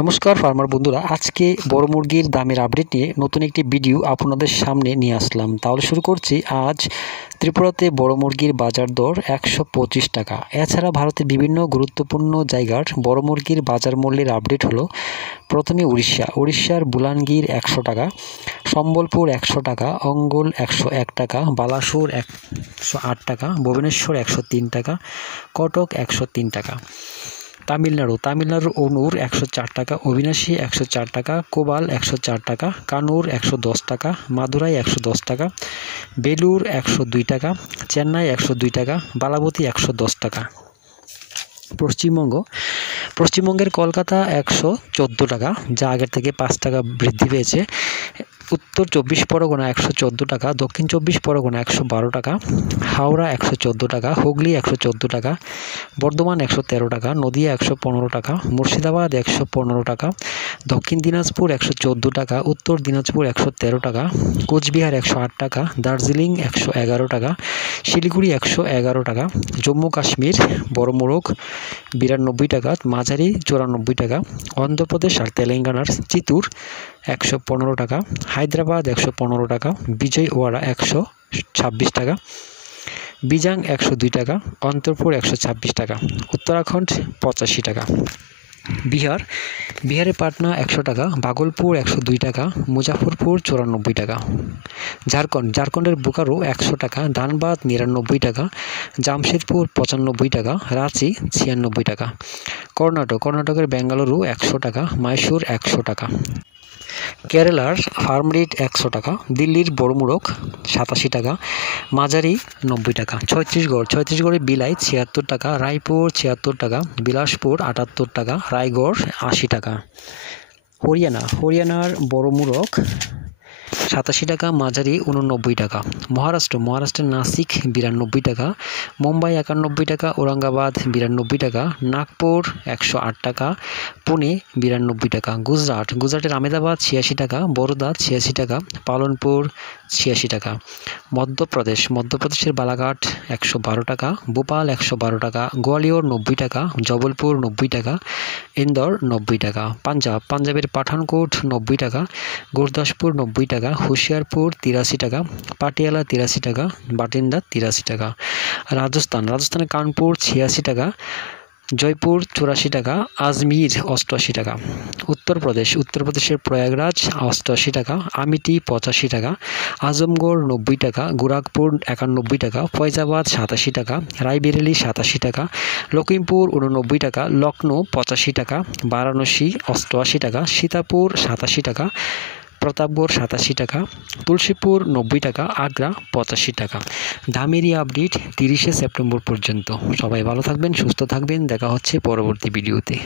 নমস্কার ফার্মার বন্ধুরা, আজকে বড় মুরগির দামের আপডেট নিয়ে নতুন একটি ভিডিও আপনাদের সামনে নিয়ে আসলাম। তাহলে শুরু করছি। আজ ত্রিপুরাতে বড় মুরগির বাজার দর 125 টাকা। এছাড়া ভারতের বিভিন্ন গুরুত্বপূর্ণ জায়গার বড় মুরগির বাজার মূল্যের আপডেট হলো। প্রথমে উড়িষ্যার বুলানগির 100 টাকা, সম্বলপুর 100 টাকা, অঙ্গল 101 টাকা, বালাসুর 108 টাকা, ভুবনেশ্বর 103 টাকা, কটক 103 টাকা। তামিলনাড়ু অনুর 104 টাকা, অবিনাশী 104 টাকা, কোবাল 104 টাকা, কানুর 110 টাকা, মাদুরাই 110 টাকা, বেলুর 102 টাকা, চেন্নাই 102 টাকা, বালাবতী 110 টাকা। পশ্চিমবঙ্গের কলকাতা 114 টাকা, যা আগের থেকে 5 টাকা বৃদ্ধি পেয়েছে। উত্তর 24 পরগনা 114 টাকা, দক্ষিণ 24 পরগনা 112 টাকা, হাওড়া 114 টাকা, হুগলি 114 টাকা, বর্ধমান 113 টাকা, নদিয়া 115 টাকা, মুর্শিদাবাদ 115 টাকা, দক্ষিণ দিনাজপুর 114 টাকা, উত্তর দিনাজপুর 113 টাকা, কোচবিহার 108 টাকা, দার্জিলিং 111 টাকা, শিলিগুড়ি 111 টাকা, জম্মু কাশ্মীর বড় মোরগ 92 টাকা, মাঝারি 94 টাকা, অন্ধ্রপ্রদেশ আর তেলেঙ্গানার চিত্তুর 115 টাকা, হায়দ্রাবাদ 115 টাকা, বিজয়ওয়াড়া 126 টাকা, বিজাং 102 টাকা, অন্তরপুর 126 টাকা, উত্তরাখণ্ড 85 টাকা। বিহারে পাটনা 100 টাকা, ভাগলপুর 102 টাকা, মুজাফরপুর 94 টাকা। ঝাড়খণ্ডের বোকারো 100 টাকা, ধানবাদ 99 টাকা, জামশেদপুর 95 টাকা, রাঁচি 96 টাকা। কর্ণাটকের বেঙ্গালুরু 100 টাকা, মহীশূর 100 টাকা। কেরালার ফার্ম রেট 100 টাকা, দিল্লির বড় মোরগ 87 টাকা, মাঝারি 90 টাকা। ছত্তিশগড়ে বিলাই 76 টাকা, রায়পুর 76 টাকা, বিলাসপুর 78 টাকা, রায়গড় 80 টাকা। হরিয়ানার বড় মোরগ 87 টাকা, মাঝারি 89 টাকা। মহারাষ্ট্রের নাসিক 92 টাকা, মুম্বাই 91 টাকা, ঔরঙ্গাবাদ 92 টাকা, নাগপুর 108 টাকা, পুনে 92 টাকা। গুজরাটের আহমেদাবাদ 86 টাকা, বরোদা 86 টাকা, পালনপুর 86 টাকা। মধ্যপ্রদেশের বালাঘাট 112 টাকা, ভোপাল 112 টাকা, গোয়ালিয়র 90 টাকা, জবলপুর 90 টাকা, ইন্দোর 90 টাকা। পাঞ্জাবের পাঠানকোট 90 টাকা, গুরদাসপুর 90 টাকা, হুশিয়ারপুর 83 টাকা, পাটিয়ালা 83 টাকা, বাটিন্ডা 83 টাকা। রাজস্থানের কানপুর 86 টাকা, জয়পুর 84 টাকা, আজমির 88 টাকা। উত্তরপ্রদেশের প্রয়াগরাজ 88 টাকা, আমিটি 85 টাকা, আজমগড় 90 টাকা, গোরখপুর 91 টাকা, ফৈজাবাদ 87 টাকা, রায়বেরেলি 87 টাকা, লখিমপুর 89 টাকা, লখনৌ 85 টাকা, বারাণসী 88 টাকা, সীতাপুর 87 টাকা, প্রতাপগড় 87 টাকা, তুলসীপুর 90 টাকা, আগ্রা 85 টাকা। দামেরই আপডেট 30শে সেপ্টেম্বর পর্যন্ত। সবাই ভালো থাকবেন, সুস্থ থাকবেন। দেখা হচ্ছে পরবর্তী ভিডিওতে।